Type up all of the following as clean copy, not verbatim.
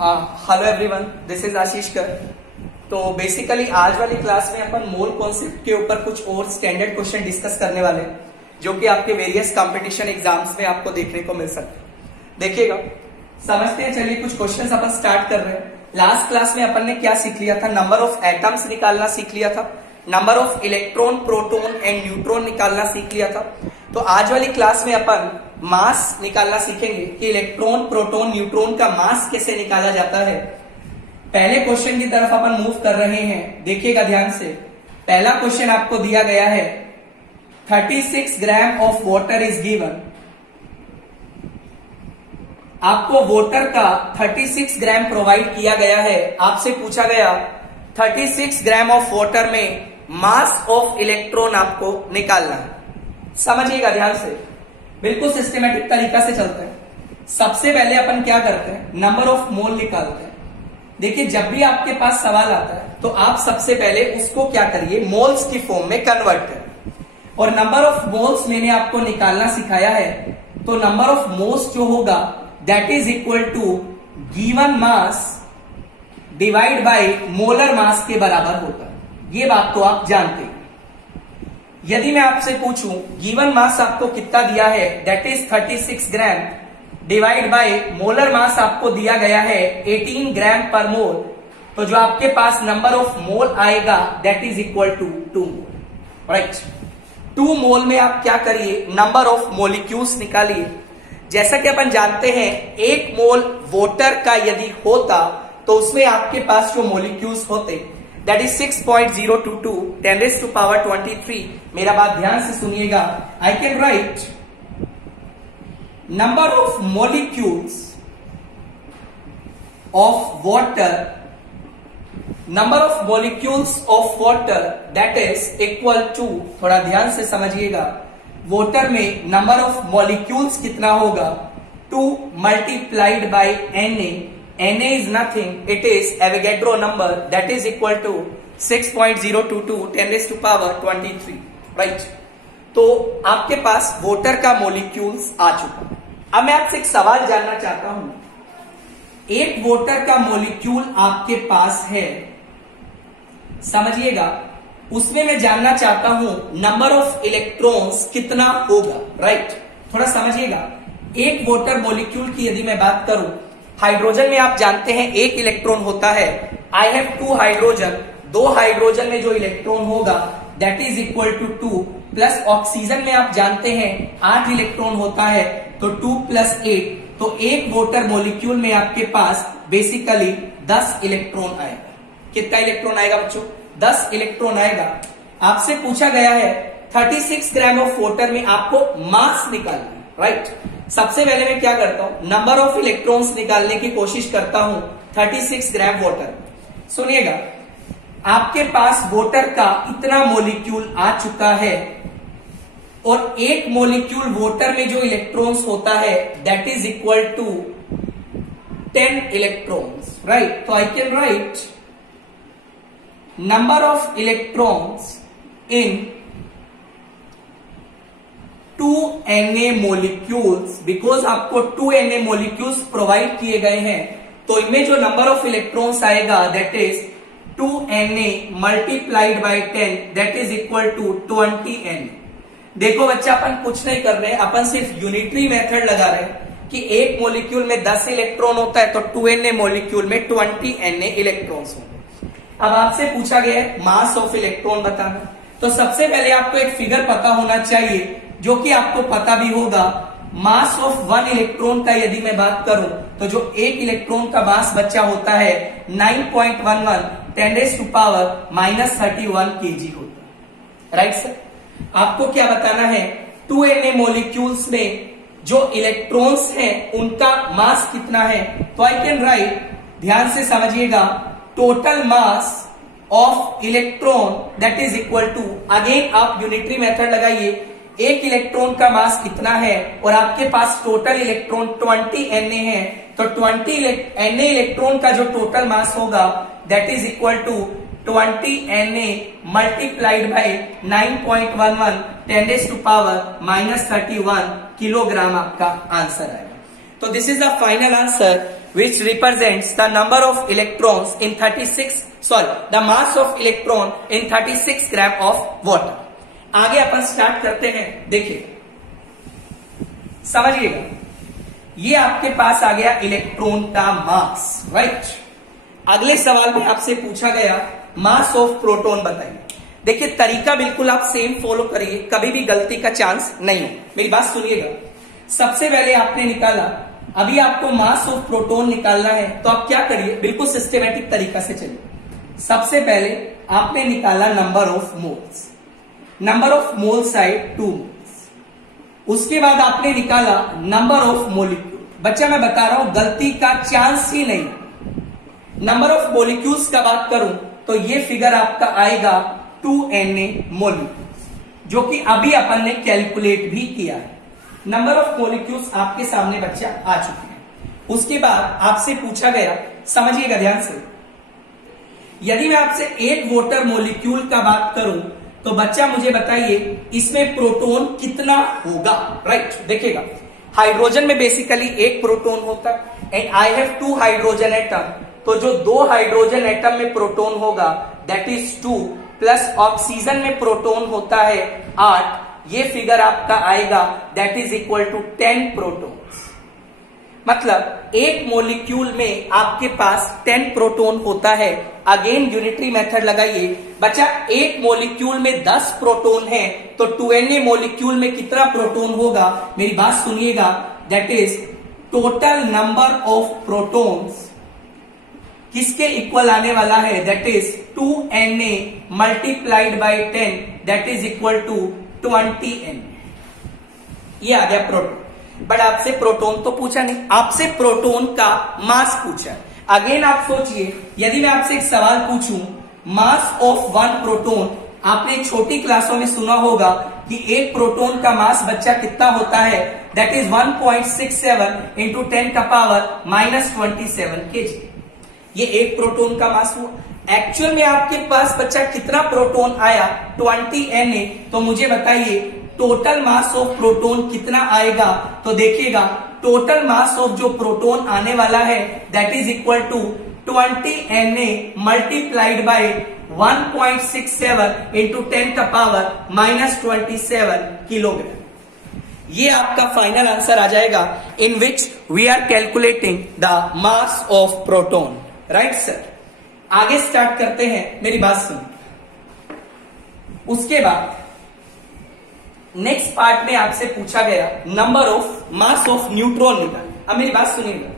Hello everyone, this is आशीष कर। तो basically आज वाली क्लास में अपन मोल कॉन्सेप्ट के ऊपर कुछ और स्टैंडर्ड क्वेश्चन डिस्कस करने वाले हैं, जो कि आपके वेरियस कंपटीशन एग्जाम्स में आपको देखने को मिल सकते हैं। देखिएगा, समझते हैं। चलिए कुछ क्वेश्चंस अपन स्टार्ट कर रहे हैं। लास्ट क्लास में अपन ने क्या सीख लिया था? नंबर ऑफ एटम्स निकालना सीख लिया था, number of electron, proton and neutron निकालना सीख लिया था। तो आज वाली क्लास में अपन मास निकालना सीखेंगे कि इलेक्ट्रॉन, प्रोटॉन, न्यूट्रॉन का मास कैसे निकाला जाता है। पहले क्वेश्चन की तरफ अपन मूव कर रहे हैं, देखिएगा ध्यान से। पहला क्वेश्चन आपको दिया गया है, 36 gram of water is given. आपको वाटर का 36 ग्राम प्रोवाइड किया गया है। आपसे पूछा गया 36 ग्राम ऑफ वाटर में मास ऑफ इलेक्ट्रॉन आपको निकालना है। समझिएगा ध्यान से, बिल्कुल सिस्टमेटिक तरीका से चलते हैं। सबसे पहले अपन क्या करते हैं? नंबर ऑफ मोल निकालते हैं। देखिए, जब भी आपके पास सवाल आता है तो आप सबसे पहले उसको क्या करिए, मोल्स की फॉर्म में कन्वर्ट करें। और नंबर ऑफ मोल्स मैंने आपको निकालना सिखाया है, तो नंबर ऑफ मोल्स जो होगा that is equal to given mass divide by molar mass के बराबर होगा। ये बात तो आप जानते हैं। यदि मैं आपसे पूछूं गिवन मास आपको कितना दिया है, that is 36 gram divide by molar मास आपको दिया गया है 18 ग्राम पर मोल, तो जो आपके पास नंबर ऑफ मोल आएगा that is equal to 2 mole. Right, 2 mole में आप क्या करिए, नंबर ऑफ मोलिक्यूल्स निकालिए। जैसा कि अपन जानते हैं, 1 मोल वाटर का यदि होता तो उसमें आपके पास जो मोलिक्यूल्स होते दैट इज 6.022 10⁻23। मेरा बात ध्यान से सुनिएगा। I can write number of molecules of water, number of molecules of water that is equal to, थोड़ा ध्यान से समझिएगा, वाटर में नंबर ऑफ मॉलिक्यूल्स कितना होगा, 2 multiplied by Na। Na is nothing, it is Avogadro number that is equal to 6.022 10⁻23। Right, तो आपके पास water का मॉलिक्यूल्स आ चुका। अब मैं आपसे एक सवाल जानना चाहता हूं, एक वाटर का मॉलिक्यूल आपके पास है, समझिएगा, उसमें मैं जानना चाहता हूं नंबर ऑफ इलेक्ट्रॉन्स कितना होगा। राइट, थोड़ा समझिएगा। एक वाटर मॉलिक्यूल की यदि मैं बात करूं, हाइड्रोजन में आप जानते हैं 1 इलेक्ट्रॉन होता है। आई हैव 2 हाइड्रोजन, 2 हाइड्रोजन में जो इलेक्ट्रॉन होगा that is equal to 2 plus oxygen में आप जानते हैं 8 इलेक्ट्रॉन होता है, तो 2 + 8, तो एक वाटर मॉलिक्यूल में आपके पास बेसिकली 10 इलेक्ट्रॉन आएगा। कितना इलेक्ट्रॉन आएगा बच्चों? 10 इलेक्ट्रॉन आएगा। आपसे पूछा गया है 36 ग्राम ऑफ वाटर में आपको मास निकालना। राइट, सबसे पहले मैं क्या करता हूं, नंबर ऑफ इलेक्ट्रॉन्स निकालने की कोशिश करता हूं 36 ग्राम वाटर। सुनिएगा, आपके पास वाटर का इतना मॉलिक्यूल आ चुका है, और एक मॉलिक्यूल वाटर में जो इलेक्ट्रॉन्स होता है that is equal to 10 electrons. Right, तो I can write number of electrons in 2 Na molecules, because आपको 2 Na मोलिक्यूल्स प्रोवाइड किए गए हैं, तो इनमें जो नंबर ऑफ इलेक्ट्रॉन्स आएगा that is 2 Na multiplied by 10 that is equal to 20 Na। देखो बच्चा, अपन कुछ नहीं कर रहे हैं, अपन सिर्फ यूनिटरी मेथड लगा रहे हैं कि एक मोलिक्यूल में 10 इलेक्ट्रॉन होता है, तो 2 Na मोलिक्यूल में 20 Na इलेक्ट्रॉन्स होंगे। अब आपसे पूछा गया है मास ऑफ इलेक्ट्रॉन बताना, तो सबसे पहले आपको एक फिगर पता होना चाहिए, जो कि आपको पता भी होगा। मास ऑफ 1 इलेक्ट्रॉन का यदि मैं बात करूं, तो जो 1 इलेक्ट्रॉन का मास बच्चा होता है 9.11 10⁻31 kg होता है। राइट सर, आपको क्या बताना है, 2 Na मोलिक्यूल्स में जो इलेक्ट्रॉन्स हैं उनका मास कितना है। तो आई कैन राइट, ध्यान से समझिएगा, total mass of electron that is equal to, again आप यूनिटरी मेथड लगाइए, एक इलेक्ट्रॉन का मास कितना है, और आपके पास टोटल इलेक्ट्रॉन 20 Na है, तो 20 Na इलेक्ट्रॉन का जो टोटल मास होगा that is equal to 20 Na multiplied by 9.11 10⁻31 kilogram आपका आंसर आएगा। तो this is the final answer which represents the number of electrons in 36 the mass of electron in 36 gram of water। आगे अपन start करते हैं। देखिए समझिएगा, ये आपके पास आ गया इलेक्ट्रॉन का मास, राइट। अगले सवाल में आपसे पूछा गया मास ऑफ प्रोटॉन बताइए। देखिए तरीका बिल्कुल आप सेम फॉलो करिए, कभी भी गलती का चांस नहीं हो। मेरी बात सुनिएगा, सबसे पहले आपने निकाला, अभी आपको मास ऑफ प्रोटॉन निकालना है, तो आप क्या करिए, बिल्कुल सिस्टमेटिक तरीका से चलिए। सबसे पहले आपने निकाला number of moles, number of mole side 2 moles. उसके बाद आपने निकाला नंबर ऑफ मोलिक्यूल। बच्चा मैं बता रहा हूं गलती का चांस ही नहीं। नंबर ऑफ मोलिक्यूल्स का बात करूं तो ये फिगर आपका आएगा 2Na मोलिक्यूल्स, जो कि अभी अपन ने कैलकुलेट भी किया है। नंबर ऑफ मोलिक्यूल्स आपके सामने बच्चा आ चुके हैं। उसके बाद आपसे पूछा गया, समझिएगा ध्यान से, यदि मैं आपसे एक वाटर मोलिक्यूल का बात करूं तो बच्चा मुझे बताइए इसमें प्रोटॉन कितना होगा, राइट। देखिएगा हाइड्रोजन में बेसिकली एक प्रोटॉन होता है and I have 2 hydrogen atom, तो जो 2 हाइड्रोजन एटम में प्रोटॉन होगा दैट इज 2 प्लस ऑक्सीजन में प्रोटॉन होता है 8, ये फिगर आपका आएगा that is equal to 10 protons. मतलब एक मोलिक्यूल में आपके पास 10 प्रोटॉन होता है। अगेन यूनिटरी मेथड लगाइए बच्चा, एक मोलिक्यूल में 10 प्रोटॉन है तो 2Na मोलिक्यूल में कितना प्रोटॉन होगा, मेरी बात सुनिएगा, that is total number of protons किसके इक्वल आने वाला है, that is 2Na multiplied by 10 that is equal to 20Na। ये आ गया प्रोटॉन। बट आपसे प्रोटॉन तो पूछा नहीं, आपसे प्रोटॉन का मास पूछा। अगेन आप सोचिए, यदि मैं आपसे एक सवाल पूछूं मास ऑफ 1 प्रोटॉन, आपने छोटी क्लासों में सुना होगा कि एक प्रोटॉन का मास बच्चा कितना होता है, दैट इज 1.67 इंटू 10 का पावर -27 kg। ये एक प्रोटॉन का मास हुआ। एक्चुअल में आपके पास बच्चा कितना प्रोटॉन आया, 20Na, तो मुझे बताइए टोटल मास ऑफ प्रोटॉन कितना आएगा। तो देखिएगा टोटल मास ऑफ जो प्रोटॉन आने वाला है that is equal to 20Na multiplied by 1.67 into 10 का पावर -27 किलोग्राम। ये आपका फाइनल आंसर आ जाएगा in which we are calculating the mass of proton, right sir. आगे स्टार्ट करते हैं, मेरी बात सुनिए। उसके बाद नेक्स्ट पार्ट में आपसे पूछा गया number of mass of neutron निकाल। अब मेरी बात सुनिएगा,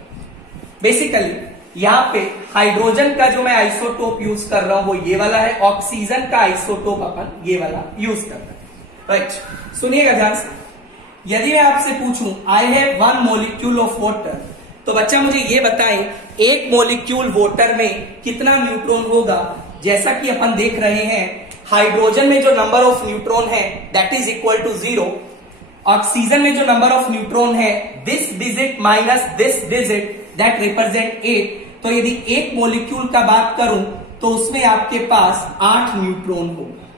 बेसिकली यहां पे हाइड्रोजन का जो मैं आइसोटोप यूज कर रहा हूं वो ये वाला है, ऑक्सीजन का आइसोटोप अपन ये वाला यूज कर रहे हैं, राइट। सुनिएगा ध्यान से, यदि मैं आपसे पूछूं I have 1 molecule of water, तो बच्चा मुझे ये बताएं एक मोलिक्यूल वाटर में कितना न्यूट्रॉन होगा। जैसा कि अपन देख रहे हैं हाइड्रोजन में जो नंबर ऑफ न्यूट्रॉन है that is equal to 0, oxygen में जो नंबर ऑफ न्यूट्रॉन है this digit minus this digit that represent 8। तो यदि एक मोलिक्यूल का बात करूं तो उसमें आपके पास 8 न्यूट्रॉन होगा,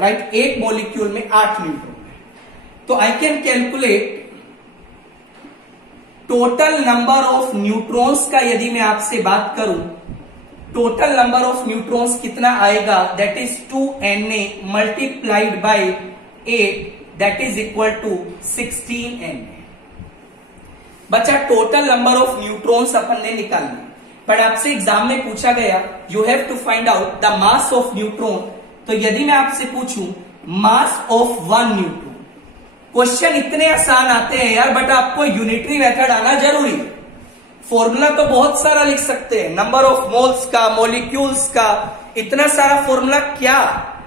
राइट। एक मोलिक्यूल में 8 न्यूट्रॉन है, तो I can calculate total number of neutrons का। यदि मैं आपसे बात करूं टोटल नंबर ऑफ न्यूट्रॉन्स कितना आएगा, that is 2Na multiplied by 8 that is equal to 16Na। बच्चा टोटल नंबर ऑफ न्यूट्रॉन्स अपन ने निकालना, बट आपसे एग्जाम में पूछा गया you have to find out the mass of neutron. तो यदि मैं आपसे पूछूं मास ऑफ 1 न्यूट्रॉन, क्वेश्चन इतने आसान आते हैं यार, बट आपको यूनिटरी मेथड आना जरूरी है। फॉर्मूला तो बहुत सारा लिख सकते हैं, नंबर ऑफ मोल्स का, मोलिक्यूल्स का, इतना सारा फॉर्मूला क्या,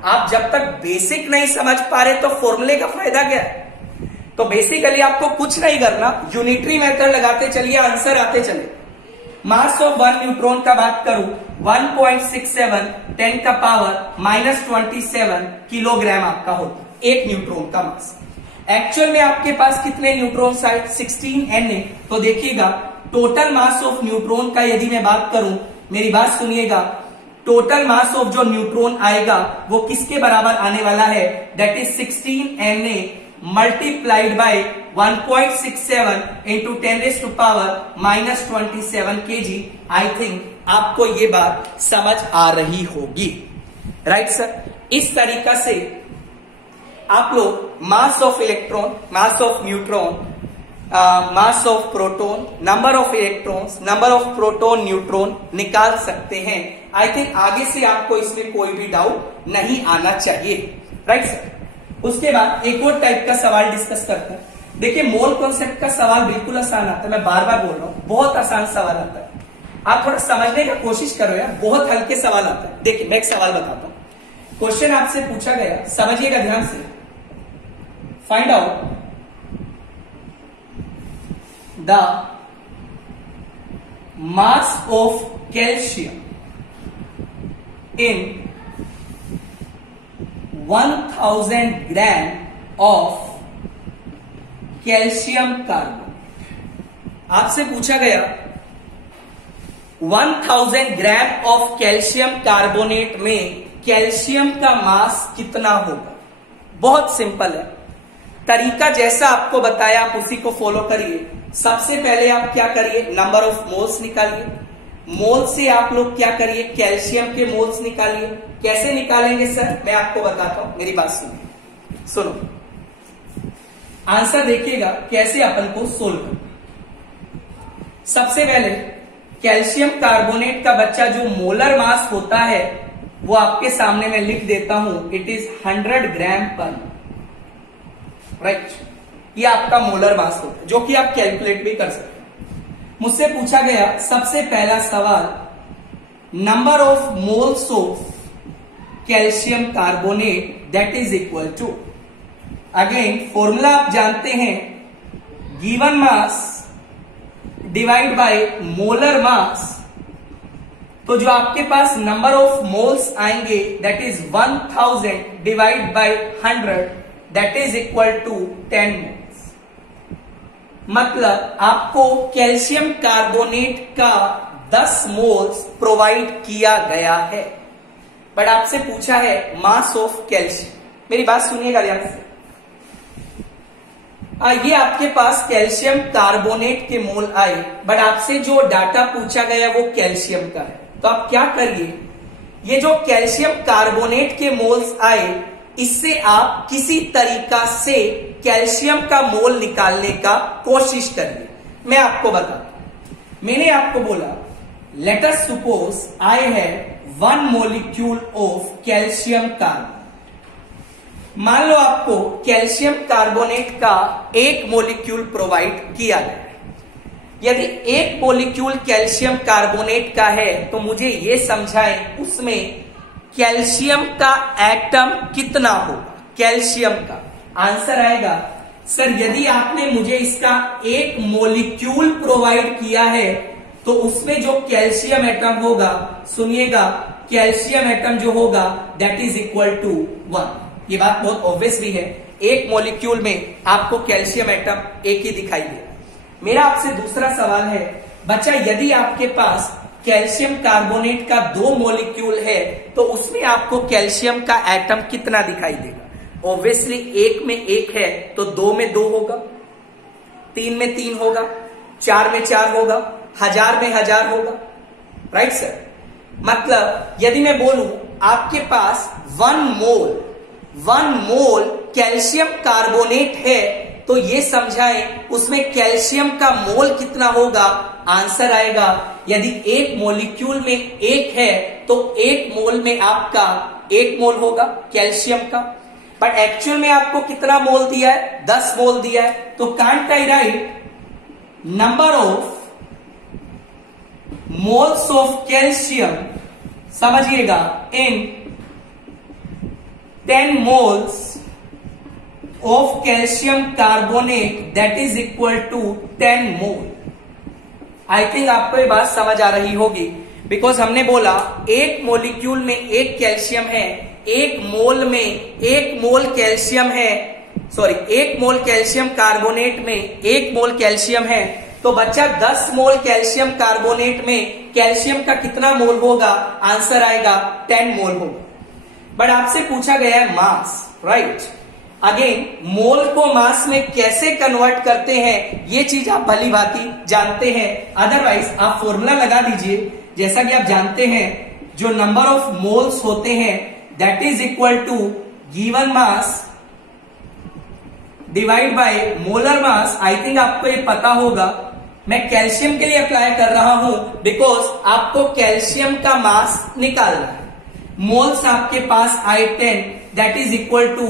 आप जब तक बेसिक नहीं समझ पा रहे तो फॉर्मूले का फायदा क्या है। तो बेसिकली आपको कुछ नहीं करना, यूनिटरी मेथड लगाते चलिए, आंसर आते चले। मास ऑफ 1 न्यूट्रॉन का बात करूं 1.67 10 का पावर -27 किलोग्राम आपका होता है एक न्यूट्रॉन का मास। एक्चुअल में आपके पास कितने न्यूट्रॉन्स आए, 16Na। तो देखिएगा टोटल मास ऑफ न्यूट्रॉन का यदि मैं बात करूं, मेरी बात सुनिएगा, टोटल मास ऑफ जो न्यूट्रॉन आएगा वो किसके बराबर आने वाला है, that is 16Na multiplied by 1.67 into 10⁻⁻27 kg। I think आपको ये बात समझ आ रही होगी, राइट सर। इस तरीका से आप लोग मास of electron, mass of neutron, mass of proton, number of electrons, number of proton neutron निकाल सकते हैं। आई थिंक आगे से आपको इसमें कोई भी डाउट नहीं आना चाहिए, राइट सर। उसके बाद एक और टाइप का सवाल डिस्कस करते हैं। देखिए मोल कॉन्सेप्ट का सवाल बिल्कुल आसान आता है, मैं बार बार बोल रहा हूं, बहुत आसान सवाल आता है। आप थोड़ा समझने का कोशिश करो यार, बहुत हल्के सवाल आता है। देखिए मैं एक सवाल बताता हूं। क्वेश्चन आपसे पूछा गया, समझिएगा ध्यान से। Find out the mass of calcium in 1000 gram of calcium carbonate. आपसे पूछा गया 1000 ग्राम ऑफ कैल्शियम कार्बोनेट में कैल्शियम का मास कितना होगा। बहुत सिंपल है, तरीका जैसा आपको बताया आप उसी को फॉलो करिए। सबसे पहले आप क्या करिए, नंबर ऑफ मोल्स निकालिए। मोल से आप लोग क्या करिए, कैल्शियम के मोल्स निकालिए। कैसे निकालेंगे सर, मैं आपको बताता हूं, मेरी बात सुनिए, सुनो। आंसर देखिएगा कैसे अपन को सोल्व करना। सबसे पहले कैल्शियम कार्बोनेट का बच्चा जो मोलर मास होता है वो आपके सामने मैं लिख देता हूं, इट इज 100 ग्राम पर, राइट। ये आपका मोलर मास होता है, जो कि आप कैलकुलेट भी कर सकते हैं। मुझसे पूछा गया सबसे पहला सवाल, number of moles of calcium carbonate that is equal to, again formula आप जानते हैं, given mass divide by molar mass. तो जो आपके पास नंबर ऑफ मोल्स आएंगे that is 1000 divide by 100 that is equal to 10 moles. मतलब आपको कैल्शियम कार्बोनेट का 10 मोल्स प्रोवाइड किया गया है, बट आपसे पूछा है मास ऑफ कैल्शियम। मेरी बात सुनिएगा ध्यान से। ये आपके पास कैल्शियम कार्बोनेट के मोल आए, बट आपसे जो डाटा पूछा गया वो कैल्शियम का है। तो आप क्या करिए, ये जो कैल्शियम कार्बोनेट के मोल्स आए इससे आप किसी तरीका से कैल्शियम का मोल निकालने का कोशिश करिए। मैं आपको बताता हूं, मैंने आपको बोला let us suppose I have 1 molecule of calcium carbonate. मान लो आपको कैल्शियम कार्बोनेट का 1 मॉलिक्यूल प्रोवाइड किया गया है। यदि 1 मॉलिक्यूल कैल्शियम कार्बोनेट का है तो मुझे यह समझाएं उसमें कैल्शियम का एटम कितना होगा। कैल्शियम का आंसर आएगा सर, यदि आपने मुझे इसका 1 मॉलिक्यूल प्रोवाइड किया है तो उसमें जो कैल्शियम एटम होगा, सुनिएगा, कैल्शियम एटम जो होगा दैट इज इक्वल टू 1। ये बात बहुत ऑब्वियस भी है, 1 मॉलिक्यूल में आपको कैल्शियम एटम एक ही दिखाई देगा। मेरा आपसे दूसरा सवाल है, बच्चा यदि आपके पास कैल्शियम कार्बोनेट का 2 मॉलिक्यूल है तो उसमें आपको कैल्शियम का एटम कितना दिखाई देगा। ऑब्वियसली 1 में 1 है तो 2 में 2 होगा, 3 में 3 होगा, 4 में 4 होगा, 1000 में 1000 होगा, राइट सर। मतलब यदि मैं बोलूं आपके पास 1 मोल कैल्शियम कार्बोनेट है तो ये समझाएं उसमें कैल्शियम का मोल कितना होगा। आंसर आएगा, यदि 1 मॉलिक्यूल में 1 है तो 1 मोल में आपका 1 मोल होगा कैल्शियम का, बट एक्चुअल में आपको कितना मोल दिया है, 10 मोल दिया है। तो can't I right number of moles of calcium, समझिएगा, इन 10 moles of calcium carbonate that is equal to 10 mole। I think आपको ये बात समझ आ रही होगी, बिकॉज हमने बोला 1 मॉलिक्यूल में 1 कैल्शियम है, 1 मोल में 1 मोल कैल्शियम है, सॉरी 1 मोल कैल्शियम कार्बोनेट में 1 मोल कैल्शियम है। तो बच्चा 10 मोल कैल्शियम कार्बोनेट में कैल्शियम का कितना मोल होगा। आंसर आएगा 10 मोल होगा। बट आपसे पूछा गया है मास, राइट। अगेन मोल को मास में कैसे कन्वर्ट करते हैं ये चीज आप भली भांति जानते हैं, अदरवाइज आप फॉर्मूला लगा दीजिए। जैसा कि आप जानते हैं जो नंबर ऑफ मोल्स होते हैं that is equal to given mass divide by molar mass. I think आपको ये पता होगा, मैं कैल्शियम के लिए अप्लाई कर रहा हूं बिकॉज आपको कैल्शियम का मास निकालना है। मोल्स आपके पास आए 10 that is equal to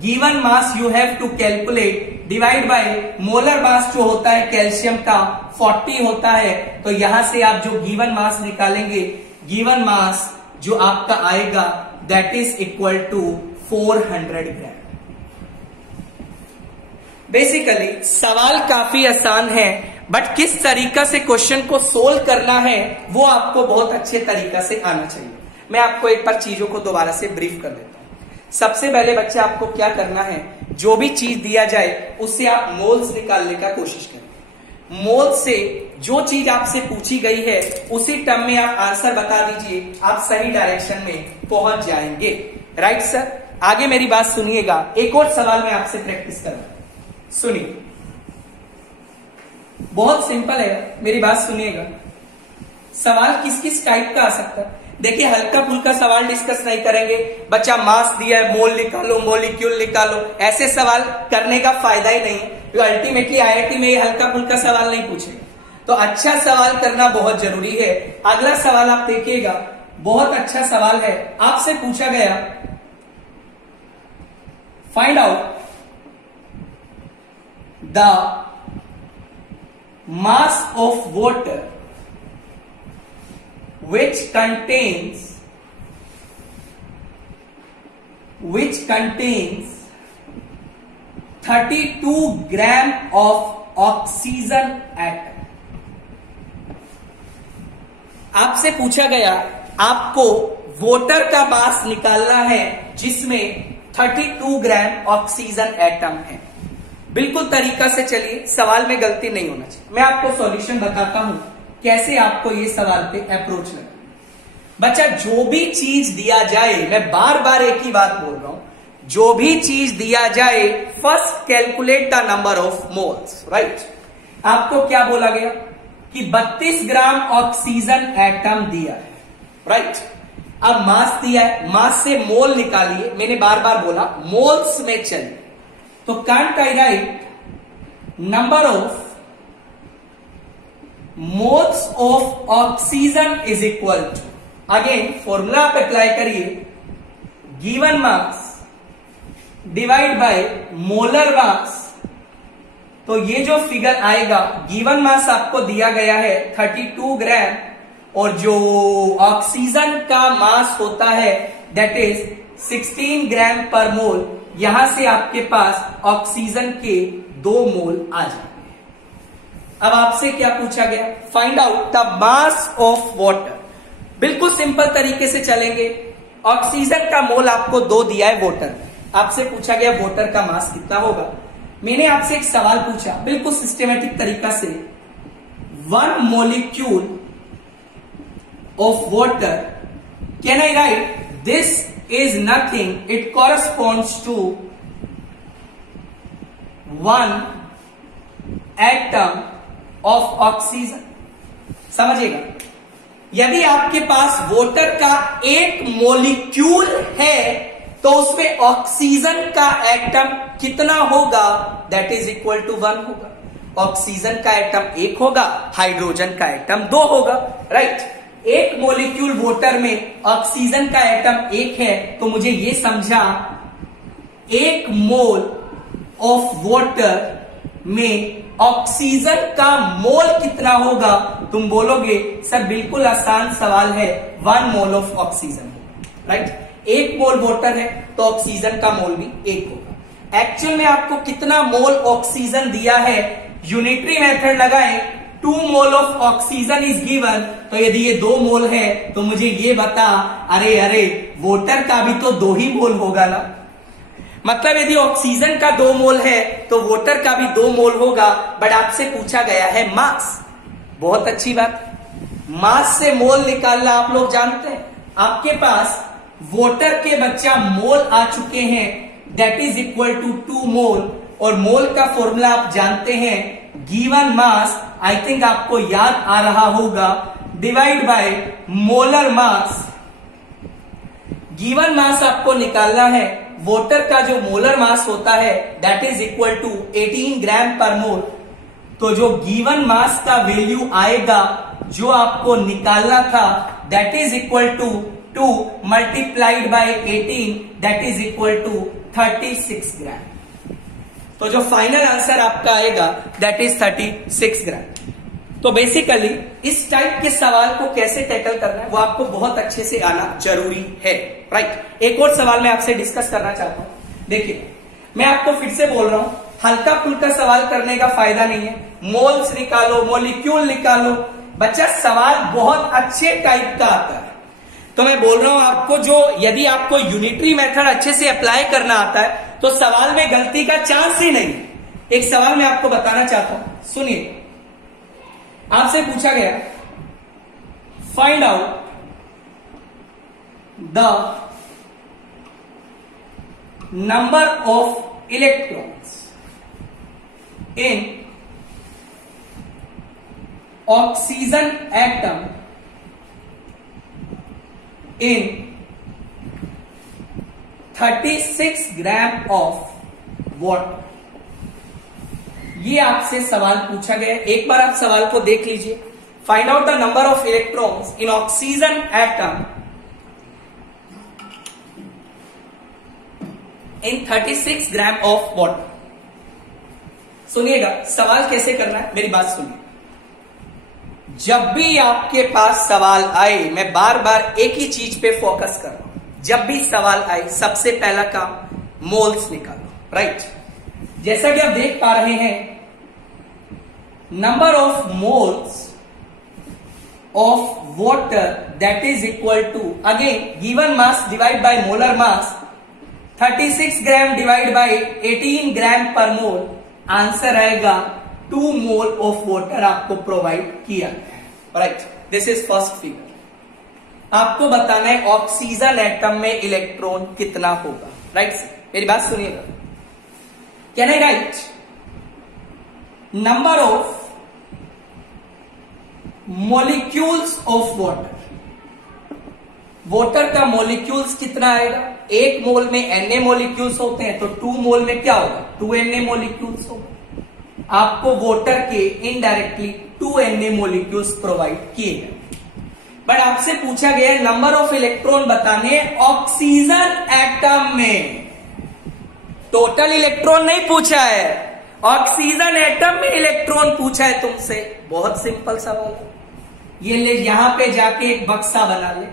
given mass you have to calculate divide by molar mass जो होता है कैल्शियम का 40 होता है। तो यहां से आप जो गिवन मास निकालेंगे, गिवन मास जो आपका आएगा that is equal to 400 gram. Basically सवाल काफी आसान है, बट किस तरीका से क्वेश्चन को सोल्व करना है वो आपको बहुत अच्छे तरीका से आना चाहिए। मैं आपको एक बार चीजों को दोबारा से ब्रीफ कर देता हूं। सबसे पहले बच्चे आपको क्या करना है, जो भी चीज दिया जाए उससे आप मोल्स निकालने का कोशिश करें। मोल से जो चीज आपसे पूछी गई है उसी टर्म में आप आंसर बता दीजिए, आप सही डायरेक्शन में पहुंच जाएंगे। राइट सर, आगे मेरी बात सुनिएगा। एक और सवाल मैं आपसे प्रैक्टिस कर रहा हूं, सुनिए, बहुत सिंपल है, मेरी बात सुनिएगा। सवाल किस किस टाइप का आ सकता है, देखिए हल्का फुल्का सवाल डिस्कस नहीं करेंगे। बच्चा मास दिया है, मोल निकालो, मोलिक्यूल निकालो, ऐसे सवाल करने का फायदा ही नहीं है। अल्टीमेटली आईआईटी में ये हल्का फुल्का सवाल नहीं पूछेगा, तो अच्छा सवाल करना बहुत जरूरी है। अगला सवाल आप देखिएगा, बहुत अच्छा सवाल है। आपसे पूछा गया find out the mass of water which contains 32 gram of oxygen atom। आपसे पूछा गया आपको वाटर का मास निकालना है जिसमें 32 ग्राम ऑक्सीजन एटम है। बिल्कुल तरीका से चलिए, सवाल में गलती नहीं होना चाहिए। मैं आपको सॉल्यूशन बताता हूं कैसे आपको ये सवाल पे अप्रोच लगेगा। बच्चा जो भी चीज दिया जाए, मैं बार बार एक ही बात बोल रहा हूं, जो भी चीज दिया जाए first calculate the number of moles. Right, आपको क्या बोला गया कि 32 ग्राम ऑक्सीजन एटम दिया है। राइट, अब मास दिया है, मास से मोल निकालिए। मैंने बार बार बोला मोल्स में चलिए, तो can't I write number of moles of oxygen is equal to, again formula आप अप्लाई करिए, given mass divide by molar mass. तो ये जो फिगर आएगा, गिवन मास आपको दिया गया है 32 ग्राम और जो ऑक्सीजन का मास होता है दैट इज 16 ग्राम पर मोल। यहां से आपके पास ऑक्सीजन के 2 मोल आ जाएंगे। अब आपसे क्या पूछा गया, find out the mass of water. बिल्कुल सिंपल तरीके से चलेंगे। ऑक्सीजन का मोल आपको 2 दिया है वाटर में, आपसे पूछा गया वाटर का मास कितना होगा। मैंने आपसे एक सवाल पूछा बिल्कुल सिस्टमेटिक तरीका से, 1 molecule of water, can I right this is nothing, it corresponds to 1 atom of oxygen। समझिएगा, यदि आपके पास वाटर का एक मोलिक्यूल है तो उसमें ऑक्सीजन का एटम कितना होगा, दैट इज इक्वल टू 1 होगा। ऑक्सीजन का एटम 1 होगा, हाइड्रोजन का एटम 2 होगा। राइट, एक मोलिक्यूल वाटर में ऑक्सीजन का एटम 1 है, तो मुझे ये समझा 1 मोल ऑफ वाटर में ऑक्सीजन का मोल कितना होगा। तुम बोलोगे सर बिल्कुल आसान सवाल है, 1 mole of oxygen. Right, 1 mole water है तो ऑक्सीजन का मोल भी 1 होगा। एक्चुअल में आपको कितना मोल ऑक्सीजन दिया है, यूनिटरी मेथड लगाए, 2 mole of oxygen is given. तो यदि ये 2 मोल है तो मुझे ये बता, अरे वाटर का भी तो 2 ही मोल होगा ना। मतलब यदि ऑक्सीजन का 2 मोल है तो वाटर का भी 2 मोल होगा। बट आपसे पूछा गया है मास। बहुत अच्छी बात, मास से मोल निकालना आप लोग जानते हैं। आपके पास वाटर के बच्चा मोल आ चुके हैं दैट इज इक्वल टू 2 मोल, और मोल का फॉर्मूला आप जानते हैं, गिवन मास आई थिंक आपको याद आ रहा होगा, divide by molar mass. Given mass आपको निकालना है, वाटर का जो मोलर मास होता है that is equal to 18 gram per मोल। तो जो गिवन मास का वैल्यू आएगा जो आपको निकालना था that is equal to 2 multiplied by 18 that is equal to 36 gram. तो जो फाइनल आंसर आपका आएगा दैट इज 36 ग्राम। तो बेसिकली इस टाइप के सवाल को कैसे टैकल करना है वो आपको बहुत अच्छे से आना जरूरी है, राइट। एक और सवाल मैं आपसे डिस्कस करना चाहता हूं। देखिए मैं आपको फिर से बोल रहा हूं, हल्का फुल्का सवाल करने का फायदा नहीं है। मोल्स निकालो, मॉलिक्यूल निकालो, बच्चा सवाल बहुत अच्छे टाइप का आता है। तो मैं बोल रहा हूं आपको, जो यदि आपको यूनिटरी मेथड अच्छे से अप्लाई करना आता है तो सवाल में गलती का चांस ही नहीं। एक सवाल मैं आपको बताना चाहता हूं, सुनिए। आपसे पूछा गया find out the number of electrons in oxygen atom in 36 gram of water. ये आपसे सवाल पूछा गया है, एक बार आप सवाल को देख लीजिए। Find out the number of electrons in oxygen atom in 36 gram of water. सुनिएगा सवाल कैसे करना है, मेरी बात सुनिए। जब भी आपके पास सवाल आए, मैं बार बार एक ही चीज पे फोकस कर रहा हूं, जब भी सवाल आए सबसे पहला काम मोल्स निकालो, राइट। जैसा कि आप देख पा रहे हैं, number of moles of water that is equal to, again given mass divide by molar mass, 36 gram divide by 18 gram per mole. Answer आएगा 2 मोल ऑफ वाटर आपको प्रोवाइड किया गया है, right. This is first figure. आपको बताना है oxygen atom में electron कितना होगा, राइट। मेरी बात सुनिएगा। Can I right number of molecules of water. Water का मॉलिक्यूल्स कितना आएगा? 1 मोल में Na मॉलिक्यूल्स होते हैं, तो 2 मोल में क्या होगा? 2 Na मॉलिक्यूल्स होगा। आपको वाटर के इनडायरेक्टली 2 Na मॉलिक्यूल्स प्रोवाइड किए गए। बट आपसे पूछा गया है नंबर ऑफ इलेक्ट्रॉन बताने ऑक्सीजन एटम में। टोटल इलेक्ट्रॉन नहीं पूछा है, ऑक्सीजन एटम में इलेक्ट्रॉन पूछा है तुमसे। बहुत सिंपल सवाल है। ये ले यहां पे जाके एक बक्सा बना ले,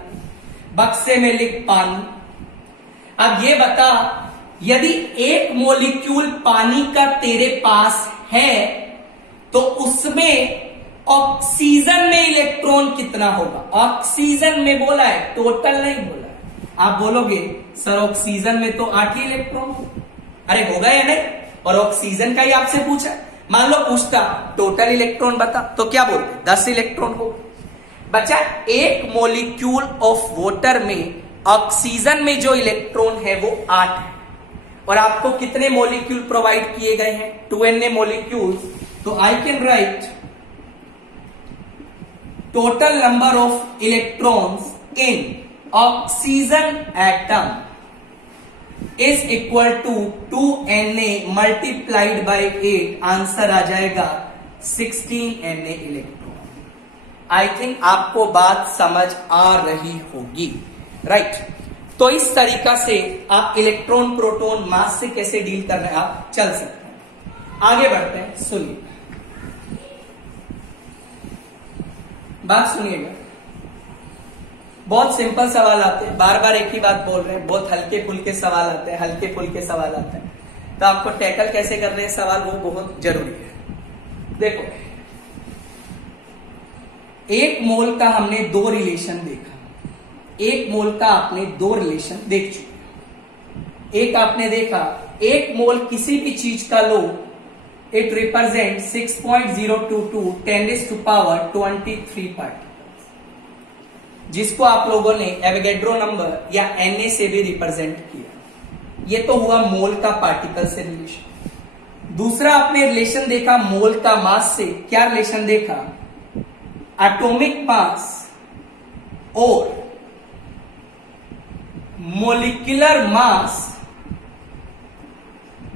बक्से में लिख पानी। अब ये बता, यदि 1 मॉलिक्यूल पानी का तेरे पास है तो उसमें ऑक्सीजन में इलेक्ट्रॉन कितना होगा? ऑक्सीजन में बोला है, टोटल नहीं बोला है। आप बोलोगे सर ऑक्सीजन में तो 8 ही इलेक्ट्रॉन, अरे होगा या नहीं? और ऑक्सीजन का ही आपसे पूछा। मान लो पूछता टोटल इलेक्ट्रॉन बता, तो क्या बोलते? 10 इलेक्ट्रॉन हो। बच्चा 1 मॉलिक्यूल ऑफ वाटर में ऑक्सीजन में जो इलेक्ट्रॉन है वो 8 है, और आपको कितने मॉलिक्यूल प्रोवाइड किए गए हैं? 2 Na मॉलिक्यूल्स। तो I can write total number of electrons in oxygen atom is equal to 2 Na multiplied by 8। Answer आ जाएगा 16 Na इलेक्ट्रॉन। आई थिंक आपको बात समझ आ रही होगी, राइट। तो इस तरीका से आप इलेक्ट्रॉन प्रोटॉन मास से कैसे डील करना है आप चल सकते हैं। आगे बढ़ते हैं, सुनिए बात सुनिएगा। बहुत सिंपल सवाल आते हैं, बार बार एक ही बात बोल रहे हैं। बहुत हल्के फुल्के सवाल आते हैं, हल्के फुल्के सवाल आते हैं। तो आपको टैकल कैसे करने हैं सवाल, वो बहुत जरूरी है। देखो 1 मोल का हमने 2 रिलेशन देखा। 1 मोल का आपने 2 रिलेशन देख चुके। एक आपने देखा 1 मोल किसी भी चीज का लो, इट रिप्रेजेंट 6.022 10⁻23 पार्टिकल्स, जिसको आप लोगों ने एवोगैड्रो नंबर या Na से भी रिप्रेजेंट किया। ये तो हुआ मोल का पार्टिकल से रिलेशन। दूसरा आपने रिलेशन देखा मोल का मास से, क्या रिलेशन देखा? एटॉमिक मास और molecular mass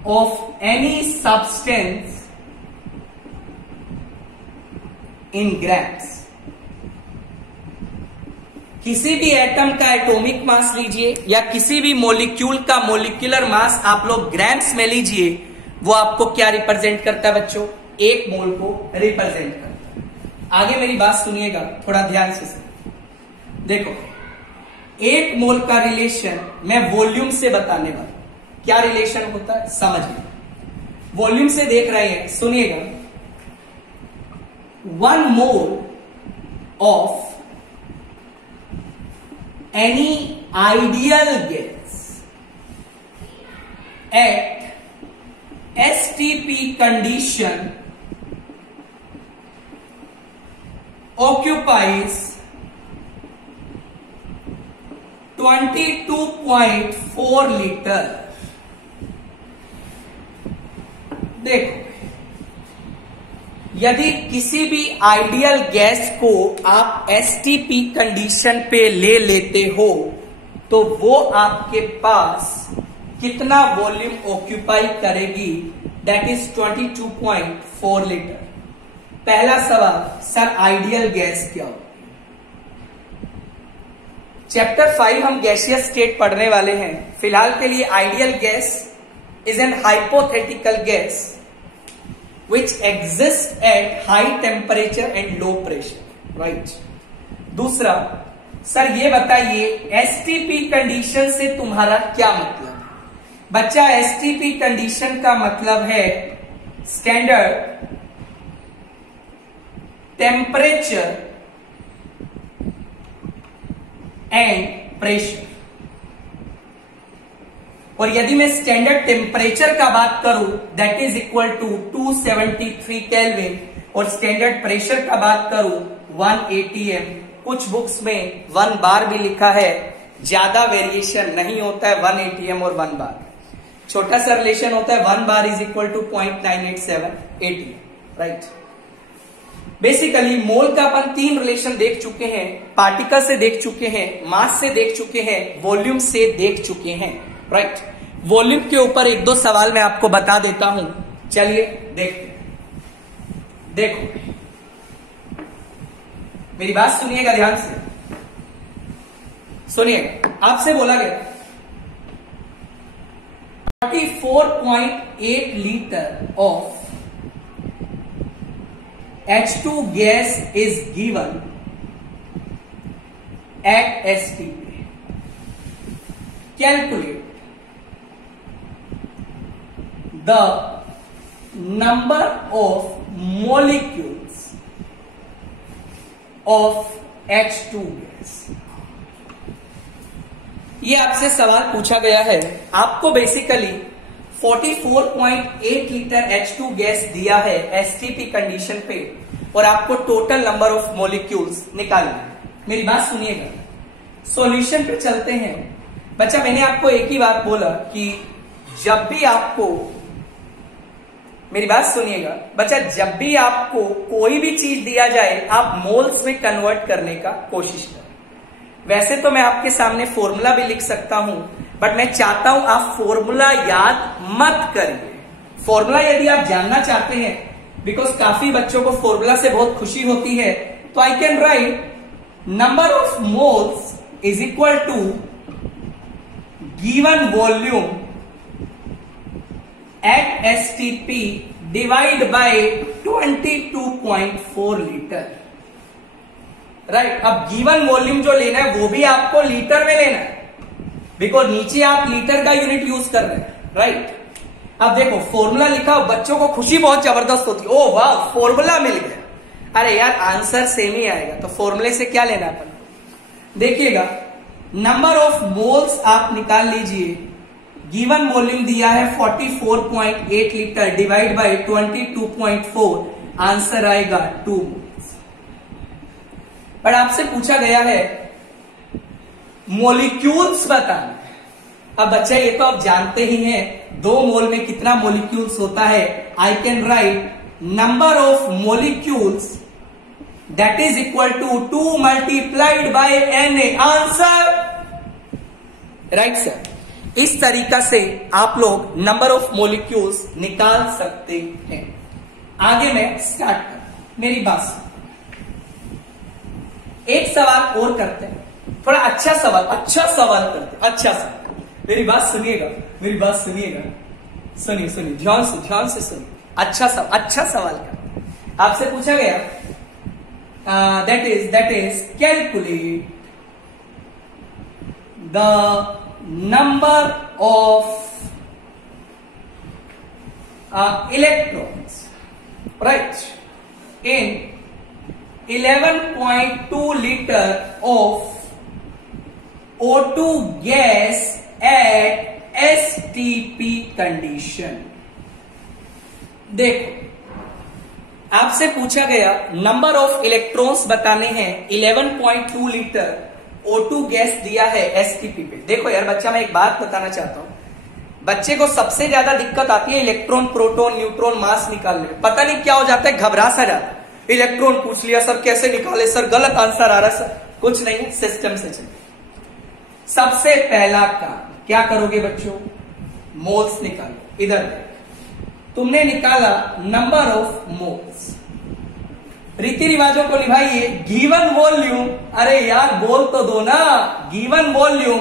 of any substance in grams. किसी भी एटम का एटॉमिक मास लीजिए या किसी भी मॉलिक्यूल का मॉलिक्यूलर मास आप लोग ग्राम्स में लीजिए, वो आपको क्या रिप्रेजेंट करता है बच्चों? एक मोल को रिप्रेजेंट करता है। आगे मेरी बात सुनिएगा थोड़ा ध्यान से। देखो, एक मोल का रिलेशन मैं वॉल्यूम से बताने वाला। क्या रिलेशन होता है समझिए। वॉल्यूम से देख रहे हैं, सुनिएगा। 1 mole of any ideal gas at STP condition occupies 22.4 litre. देखो, यदि किसी भी आइडियल गैस को आप एसटीपी कंडीशन पे ले लेते हो तो वो आपके पास कितना वॉल्यूम ऑक्यूपाई करेगी? That is 22.4 litre. पहला सवाल, सर आइडियल गैस क्या होती है? चैप्टर 5 हम गैसियस स्टेट पढ़ने वाले हैं। फिलहाल के लिए ideal gas is an hypothetical gas which exists at high temperature and low pressure, right? दूसरा, सर ये बताइए एसटीपी कंडीशन से तुम्हारा क्या मतलब है? बच्चा, एसटीपी कंडीशन का मतलब है स्टैंडर्ड टेम्परेचर एंड प्रेशर। और यदि मैं स्टैंडर्ड टेम्परेचर का बात करूं that is equal to 273 kelvin और स्टैंडर्ड प्रेशर का बात करूं 1 atm। कुछ बुक्स में 1 बार भी लिखा है, ज्यादा वेरिएशन नहीं होता है 1 atm और 1 बार। छोटा सा रिलेशन होता है 1 bar is equal to 0.987 atm, right. Basically mole का अपन 3 रिलेशन देख चुके हैं, पार्टिकल से देख चुके हैं, मास से देख चुके हैं, वॉल्यूम से देख चुके हैं, राइट। वॉल्यूम के ऊपर 1-2 सवाल मैं आपको बता देता हूं, चलिए देखते हैं। देखो, मेरी बात सुनिएगा ध्यान से, सुनिएगा। आपसे बोला गया 44.8 litre of H2 gas is given at STP. Calculate the number of molecules of H2 gas. ये आपसे सवाल पूछा गया है। आपको बेसिकली 44.8 लीटर H2 गैस दिया है एसटीपी कंडीशन पे और आपको टोटल नंबर ऑफ मॉलिक्यूल्स निकालना है। मेरी बात सुनिएगा, सॉल्यूशन पे चलते हैं। बच्चा, मैंने आपको एक ही बात बोला कि जब भी आपको, मेरी बात सुनिएगा बच्चा, जब भी आपको कोई भी चीज दिया जाए आप मोल्स में कन्वर्ट करने का कोशिश करें। वैसे तो मैं आपके सामने फॉर्मूला भी लिख सकता हूं, बट मैं चाहता हूं आप फॉर्मूला याद मत करिए। फॉर्मूला यदि आप जानना चाहते हैं, बिकॉज काफी बच्चों को फॉर्मूला से बहुत खुशी होती है, तो I can write number of moles is equal to given volume at STP divide by 22.4 litre, right. अब गिवन वॉल्यूम जो लेना है वो भी आपको लीटर में लेना है, बिकॉज नीचे आप लीटर का यूनिट यूज कर रहे हैं, राइट। अब देखो फॉर्मूला लिखा हो, बच्चों को खुशी बहुत जबरदस्त होती है, ओ वाह फॉर्मूला मिल गया। अरे यार आंसर सेम ही आएगा, तो फॉर्मूले से क्या लेना अपन। देखिएगा नंबर ऑफ मोल्स आप निकाल लीजिए। गिवन वॉल्यूम दिया है 44.8 लीटर डिवाइड बाय 22.4, आंसर आएगा 2 मोल्स। पर आपसे पूछा गया है मॉलिक्यूल्स बताना, अब बच्चा ये तो आप जानते ही हैं 2 मोल में कितना मोलिक्यूल्स होता है। I can write number of molecules that is equal to 2 multiplied by Na। Answer right sir. इस तरीका से आप लोग नंबर ऑफ मोलिक्यूल्स निकाल सकते हैं। आगे मैं स्टार्ट कर, मेरी बात सुन। एक सवाल और करते हैं, थोड़ा अच्छा सवाल करते हैं, अच्छा सवाल। मेरी बात सुनिएगा, मेरी बात सुनिएगा, सुनिए सुनिए, ध्यान से सुनिए। अच्छा सवाल करते हैं। आपसे पूछा गया that is calculate the number of electrons, right, in 11.2 liter of O2 gas at STP condition। देखो, आपसे पूछा गया नंबर ऑफ इलेक्ट्रॉन्स बताने हैं। 11.2 लीटर O2 गैस दिया है एसटीपी पे। देखो यार बच्चा, मैं एक बात बताना चाहता हूं, बच्चे को सबसे ज्यादा दिक्कत आती है इलेक्ट्रॉन, प्रोटॉन, न्यूट्रॉन मास निकालने में। पता नहीं क्या हो जाता है, घबरा सा जाता है। इलेक्ट्रॉन पूछ लिया सर, कैसे निकाले सर, गलत आंसर आ रहा है सर। कुछ नहीं है, सिस्टम से चलिए। सबसे पहला काम क्या करोगे बच्चों, मोल्स निकालो। इधर तुमने निकाला नंबर ऑफ मोल्स, रीति रिवाजों को निभाइए। गिवन वॉल्यूम, अरे यार बोल तो दो ना, given volume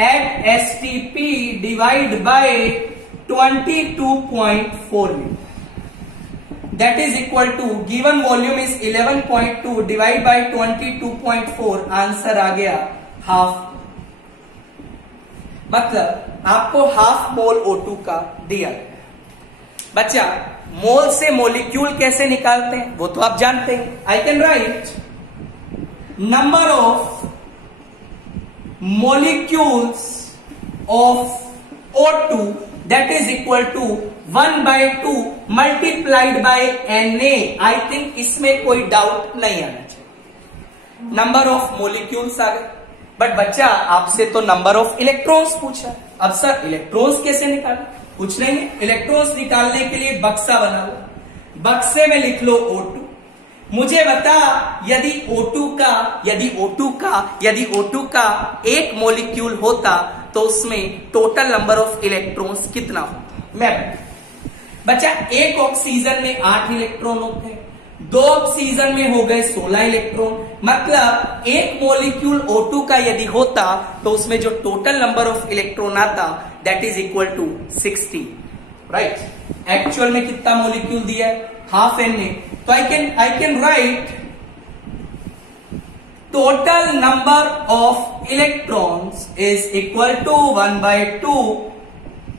at STP divide by 22.4 that is equal to, given volume is 11.2 divide by 22.4, answer आ गया हाफ। मतलब आपको हाफ मोल O2 का दिया। बच्चा, मोल से मोलिक्यूल कैसे निकालते हैं वो तो आप जानते हैं। I can write number of molecules of O2 that is equal to 1/2 multiplied by Na। I think इसमें कोई डाउट नहीं आना चाहिए। नंबर ऑफ मोलिक्यूल्स आ गए। बट बच्चा, आपसे तो नंबर ऑफ इलेक्ट्रॉन्स पूछा। अब सर इलेक्ट्रॉन्स कैसे निकालें? कुछ नहीं है, इलेक्ट्रॉन्स निकालने के लिए बक्सा बना लो, बक्से में लिख लो O2। मुझे बता, यदि O2 का एक मॉलिक्यूल होता तो उसमें टोटल नंबर ऑफ इलेक्ट्रॉन्स कितना होता? मैं बच्चा, एक ऑक्सीजन में 8 इलेक्ट्रॉन होते हैं, 2 ऑक्सीजन में हो गए 16 इलेक्ट्रॉन। मतलब एक मॉलिक्यूल O2 का यदि होता तो उसमें जो टोटल नंबर ऑफ इलेक्ट्रॉन आता that is equal to 16, right. Actual में कितना मॉलिक्यूल दिया है? Half Na। तो I can write total number of electrons is equal to 1/2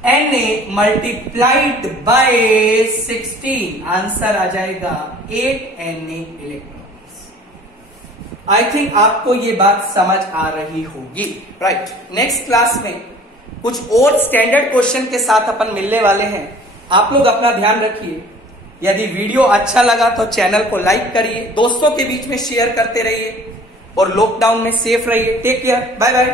Na multiplied by 16, answer आ जाएगा 8 Na इलेक्ट्रॉन्स। आई थिंक आपको ये बात समझ आ रही होगी, राइट। नेक्स्ट क्लास में कुछ और स्टैंडर्ड क्वेश्चन के साथ अपन मिलने वाले हैं। आप लोग अपना ध्यान रखिए। यदि वीडियो अच्छा लगा तो चैनल को लाइक करिए, दोस्तों के बीच में शेयर करते रहिए और लॉकडाउन में सेफ रहिए। Take care, bye bye.